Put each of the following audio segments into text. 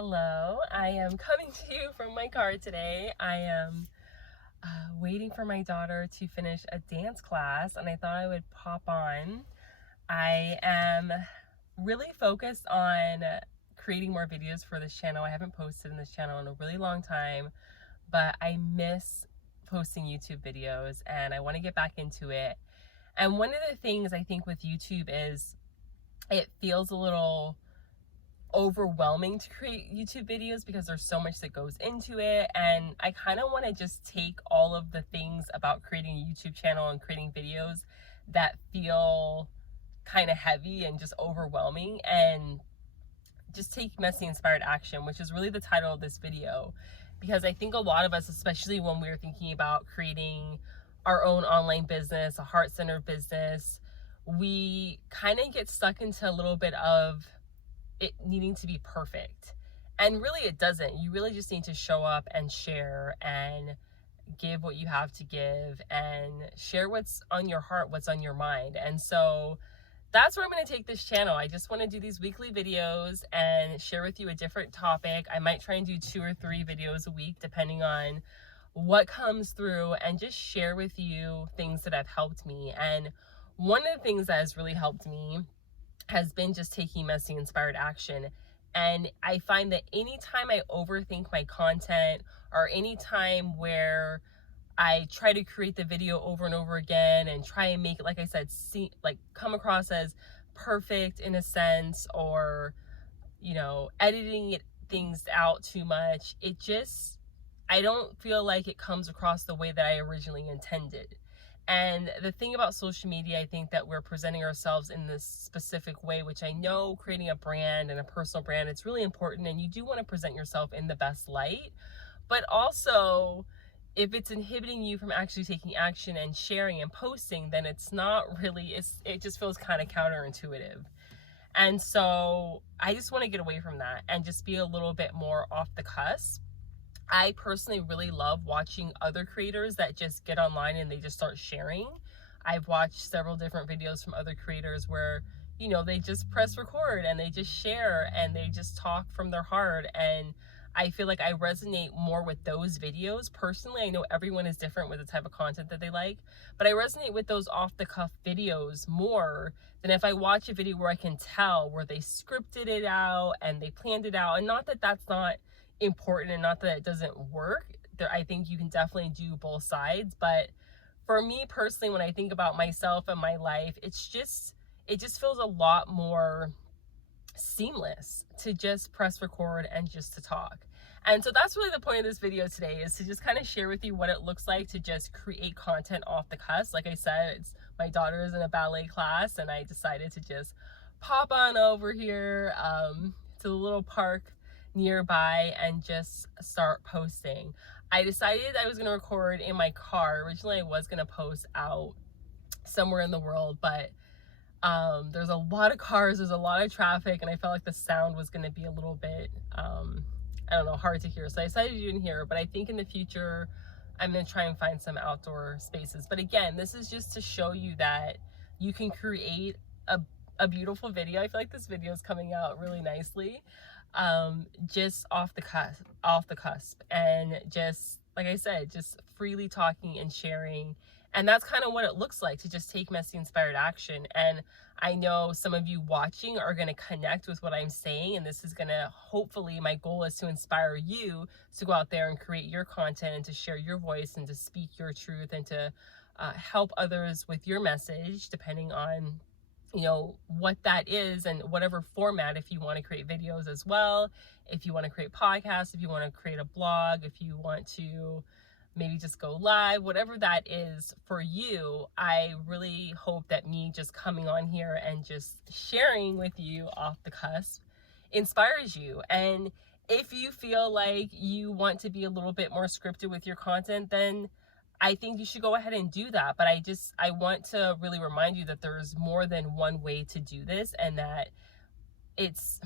Hello, I am coming to you from my car today. I am waiting for my daughter to finish a dance class and I thought I would pop on. I am really focused on creating more videos for this channel. I haven't posted in this channel in a really long time, but I miss posting YouTube videos and I want to get back into it. And one of the things I think with YouTube is it feels a little overwhelming to create YouTube videos because there's so much that goes into it, and I kind of want to just take all of the things about creating a YouTube channel and creating videos that feel kind of heavy and just overwhelming and just take messy inspired action, which is really the title of this video, because I think a lot of us, especially when we're thinking about creating our own online business, a heart-centered business, we kind of get stuck into a little bit of it needing to be perfect. And really it doesn't. You really just need to show up and share and give what you have to give and share what's on your heart, what's on your mind. And so that's where I'm going to take this channel. I just want to do these weekly videos and share with you a different topic. I might try and do 2 or 3 videos a week depending on what comes through, and just share with you things that have helped me. And one of the things that has really helped me has been just taking messy inspired action. And I find that anytime I overthink my content, or anytime where I try to create the video over and over again and try and make it, like I said, come across as perfect in a sense, or editing things out too much, I don't feel like it comes across the way that I originally intended. And the thing about social media, I think that we're presenting ourselves in this specific way, which I know creating a brand and a personal brand, it's really important, and you do want to present yourself in the best light. But also, if it's inhibiting you from actually taking action and sharing and posting, then it's not really, it just feels kind of counterintuitive. And so I just want to get away from that and just be a little bit more off the cusp. I personally really love watching other creators that just get online and they just start sharing. I've watched several different videos from other creators where, they just press record and they just share and they just talk from their heart. And I feel like I resonate more with those videos. Personally, I know everyone is different with the type of content that they like, but I resonate with those off the cuff videos more than if I watch a video where I can tell where they scripted it out and they planned it out. And not that that's not important, and not that it doesn't work. I think you can definitely do both sides, but for me personally, when I think about myself and my life, it just feels a lot more seamless to just press record and just to talk. And so that's really the point of this video today, is to just kind of share with you what it looks like to just create content off the cusp. Like I said, my daughter is in a ballet class and I decided to just pop on over here to the little park nearby and just start posting. I decided I was going to record in my car. Originally I was going to post out somewhere in the world, but there's a lot of cars, there's a lot of traffic, and I felt like the sound was going to be a little bit I don't know, hard to hear. So I decided to do it in here, but I think in the future I'm going to try and find some outdoor spaces. But again, this is just to show you that you can create a beautiful video. I feel like this video is coming out really nicely. Just off the cusp, and just like I said, just freely talking and sharing. And that's kind of what it looks like to just take messy inspired action. And I know some of you watching are going to connect with what I'm saying, and this is going to, hopefully, my goal is to inspire you to go out there and create your content and to share your voice and to speak your truth and to help others with your message, depending on what that is, and whatever format. If you want to create videos as well, if you want to create podcasts, if you want to create a blog, if you want to maybe just go live, whatever that is for you, I really hope that me just coming on here and just sharing with you off the cusp inspires you. And if you feel like you want to be a little bit more scripted with your content, then I think you should go ahead and do that. But I want to really remind you that there's more than one way to do this, and that it's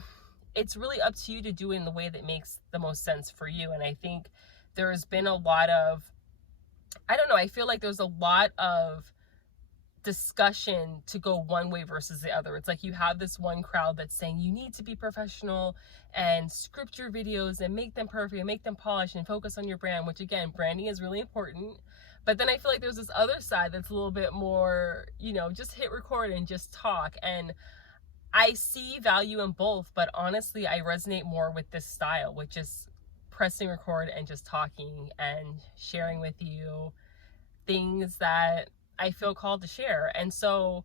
really up to you to do it in the way that makes the most sense for you. And I think there's been a lot of, I don't know, I feel like there's a lot of discussion to go one way versus the other. It's like you have this one crowd that's saying you need to be professional and script your videos and make them perfect and make them polished and focus on your brand, which again, branding is really important. But then I feel like there's this other side that's a little bit more, you know, just hit record and just talk. And I see value in both, but honestly, I resonate more with this style, which is pressing record and just talking and sharing with you things that I feel called to share. And so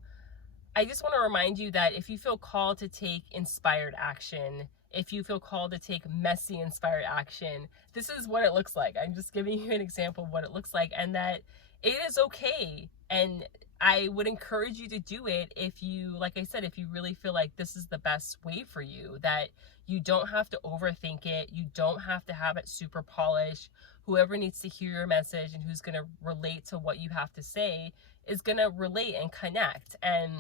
I just want to remind you that if you feel called to take inspired action, if you feel called to take messy inspired action, this is what it looks like. I'm just giving you an example of what it looks like, and that it is okay. And I would encourage you to do it if you, like I said, if you really feel like this is the best way for you, that you don't have to overthink it. You don't have to have it super polished. Whoever needs to hear your message and who's going to relate to what you have to say is going to relate and connect. And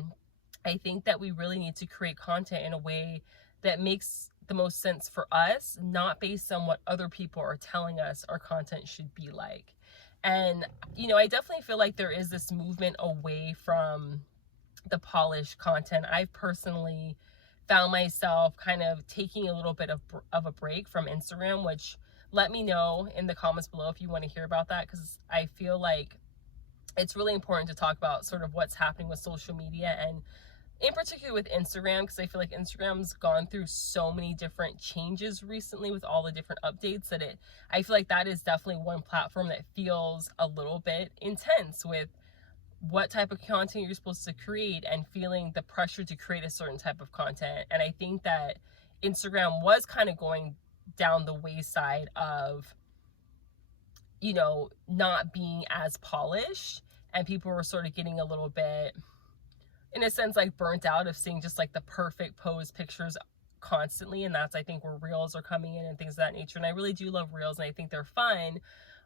I think that we really need to create content in a way that makes the most sense for us, not based on what other people are telling us our content should be like. And, you know, I definitely feel like there is this movement away from the polished content. I've personally found myself kind of taking a little bit of a break from Instagram, which let me know in the comments below if you want to hear about that, because I feel like it's really important to talk about sort of what's happening with social media, and in particular with Instagram, because I feel like Instagram's gone through so many different changes recently with all the different updates that I feel like that is definitely one platform that feels a little bit intense with what type of content you're supposed to create and feeling the pressure to create a certain type of content. And I think that Instagram was kind of going down the wayside of, you know, not being as polished, and people were sort of getting a little bit, in a sense, like burnt out of seeing just like the perfect pose pictures constantly. And that's, I think, where reels are coming in and things of that nature. And I really do love reels and I think they're fun,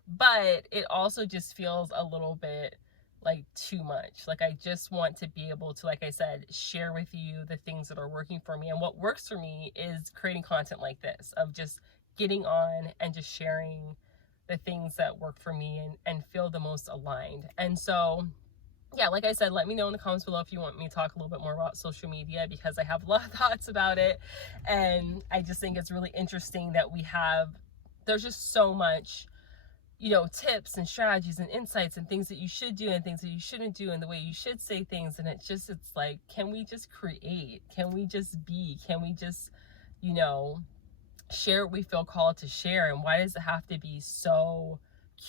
but it also just feels a little bit like too much. Like I just want to be able to, like I said, share with you the things that are working for me. And what works for me is creating content like this, of just getting on and just sharing the things that work for me and feel the most aligned. And so yeah, like I said, let me know in the comments below if you want me to talk a little bit more about social media, because I have a lot of thoughts about it. And I just think it's really interesting that there's just so much, you know, tips and strategies and insights and things that you should do and things that you shouldn't do and the way you should say things. And it's like, can we just create? Can we just be? Can we just, you know, share what we feel called to share? And why does it have to be so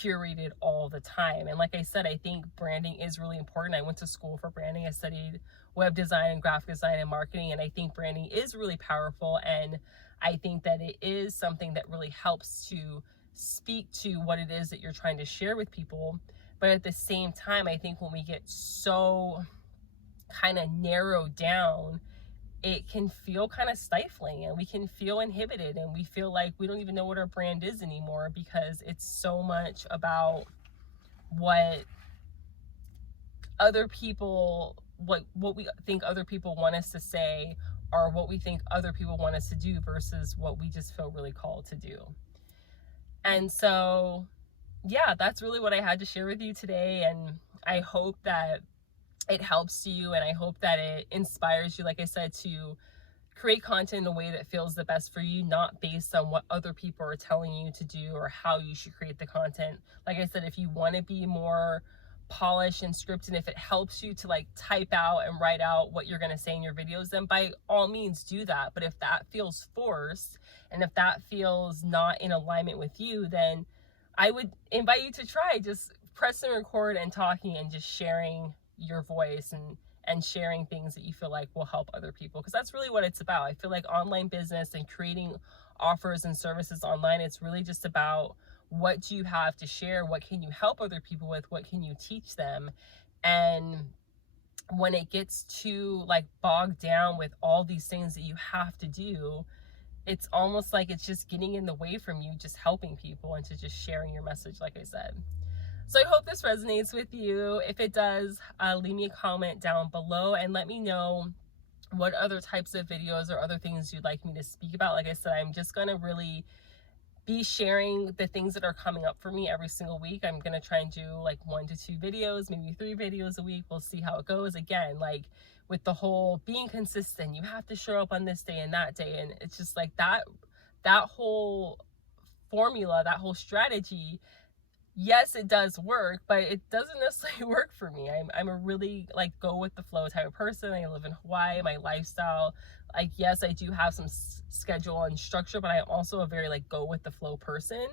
curated all the time? And like I said, I think branding is really important. I went to school for branding. I studied web design and graphic design and marketing, and I think branding is really powerful, and I think that it is something that really helps to speak to what it is that you're trying to share with people. But at the same time, I think when we get so kind of narrowed down, it can feel kind of stifling, and we can feel inhibited, and we feel like we don't even know what our brand is anymore, because it's so much about what other people, what we think other people want us to say, or what we think other people want us to do, versus what we just feel really called to do. And so yeah, that's really what I had to share with you today, and I hope that it helps you, and I hope that it inspires you, like I said, to create content in a way that feels the best for you, not based on what other people are telling you to do or how you should create the content. Like I said, if you want to be more polished and scripted, if it helps you to like type out and write out what you're going to say in your videos, then by all means do that. But if that feels forced, and if that feels not in alignment with you, then I would invite you to try just pressing record and talking and just sharing your voice and sharing things that you feel like will help other people, because that's really what it's about. I feel like online business and creating offers and services online, it's really just about, what do you have to share? What can you help other people with? What can you teach them? And when it gets too like bogged down with all these things that you have to do, it's almost like it's just getting in the way from you just helping people and to just sharing your message, like I said. So I hope this resonates with you. If it does, leave me a comment down below and let me know what other types of videos or other things you'd like me to speak about. Like I said, I'm just going to really be sharing the things that are coming up for me every single week. I'm going to try and do like 1 to 2 videos, maybe 3 videos a week. We'll see how it goes. Again, like with the whole being consistent, you have to show up on this day and that day. And it's just like that whole formula, that whole strategy, yes, it does work, but it doesn't necessarily work for me. I'm a really like go with the flow type of person. I live in Hawaii, my lifestyle, like, yes, I do have some schedule and structure, but I'm also a very like go with the flow person.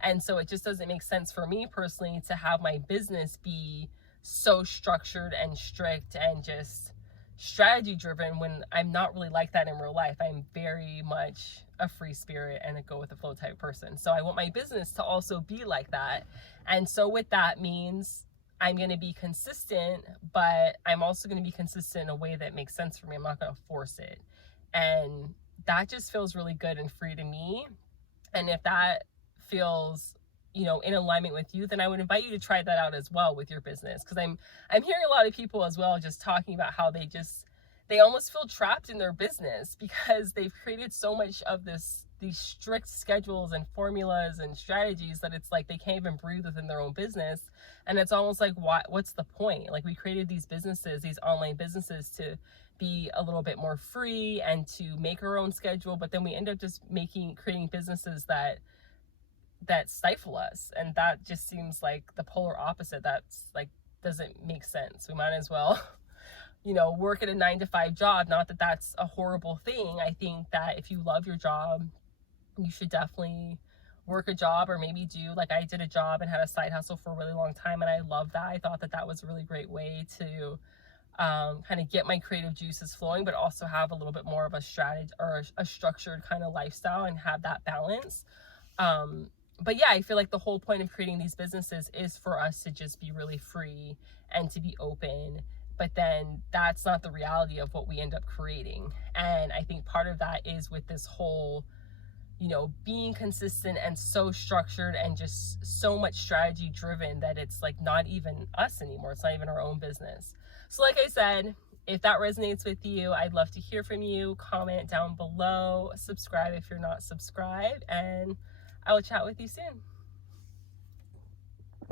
And so it just doesn't make sense for me personally to have my business be so structured and strict and just strategy driven when I'm not really like that in real life. I'm very much a free spirit and a go with the flow type person. So I want my business to also be like that. And so with that means I'm going to be consistent, but I'm also going to be consistent in a way that makes sense for me. I'm not going to force it. And that just feels really good and free to me. And if that feels, you know, in alignment with you, then I would invite you to try that out as well with your business. Because I'm hearing a lot of people as well just talking about how they almost feel trapped in their business because they've created so much of these strict schedules and formulas and strategies that it's like they can't even breathe within their own business. And it's almost like, what's the point? Like, we created these businesses, these online businesses, to be a little bit more free and to make our own schedule, but then we end up just creating businesses that stifle us. And that just seems like the polar opposite. That's like, doesn't make sense. We might as well you know, work at a 9-to-5 job. Not that that's a horrible thing. I think that if you love your job, you should definitely work a job, or maybe do, like I did a job and had a side hustle for a really long time, and I loved that. I thought that that was a really great way to kind of get my creative juices flowing, but also have a little bit more of a strategy or a structured kind of lifestyle and have that balance. But yeah, I feel like the whole point of creating these businesses is for us to just be really free and to be open. But then that's not the reality of what we end up creating. And I think part of that is with this whole, you know, being consistent and so structured and just so much strategy driven that it's like not even us anymore. It's not even our own business. So like I said, if that resonates with you, I'd love to hear from you. Comment down below, subscribe if you're not subscribed, and I will chat with you soon.